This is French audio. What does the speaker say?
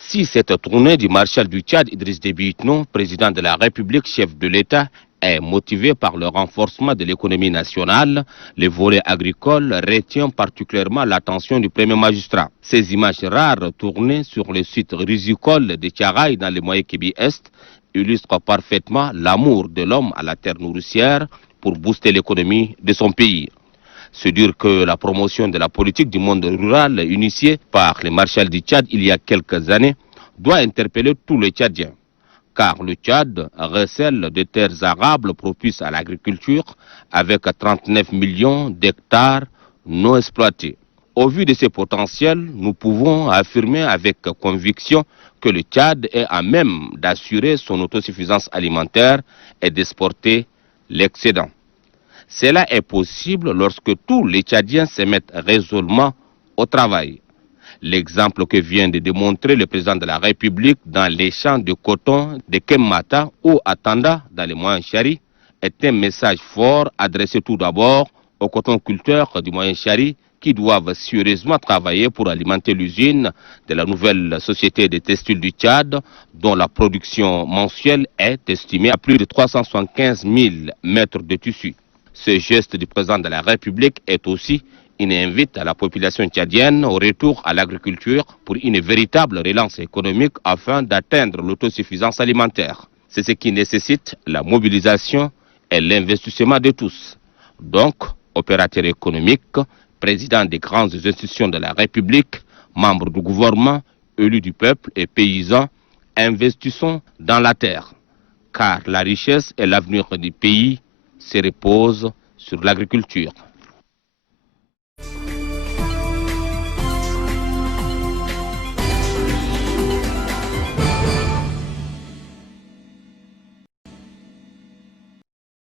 Si cette tournée du marshal du Tchad, Idriss Déby Itno, président de la République, chef de l'État, est motivée par le renforcement de l'économie nationale, le volet agricole retient particulièrement l'attention du premier magistrat. Ces images rares tournées sur le site risicole de Tiaraï dans le Moyen-Kébi-Est illustrent parfaitement l'amour de l'homme à la terre nourricière pour booster l'économie de son pays. C'est dire que la promotion de la politique du monde rural initiée par le marshal du Tchad il y a quelques années doit interpeller tous les Tchadiens. Car le Tchad recèle des terres arables propices à l'agriculture avec 39 millions d'hectares non exploités. Au vu de ces potentiels, nous pouvons affirmer avec conviction que le Tchad est à même d'assurer son autosuffisance alimentaire et d'exporter l'excédent. Cela est possible lorsque tous les Tchadiens se mettent résolument au travail. L'exemple que vient de démontrer le président de la République dans les champs de coton de Kemmata ou à Tanda dans les Moyen-Chari est un message fort adressé tout d'abord aux cotonculteurs du Moyen-Chari qui doivent sérieusement travailler pour alimenter l'usine de la nouvelle société de textiles du Tchad dont la production mensuelle est estimée à plus de 375 000 mètres de tissu. Ce geste du président de la République est aussi une invite à la population tchadienne au retour à l'agriculture pour une véritable relance économique afin d'atteindre l'autosuffisance alimentaire. C'est ce qui nécessite la mobilisation et l'investissement de tous. Donc, opérateurs économiques, présidents des grandes institutions de la République, membres du gouvernement, élus du peuple et paysans, investissons dans la terre, car la richesse et l'avenir du pays se reposent sur l'agriculture.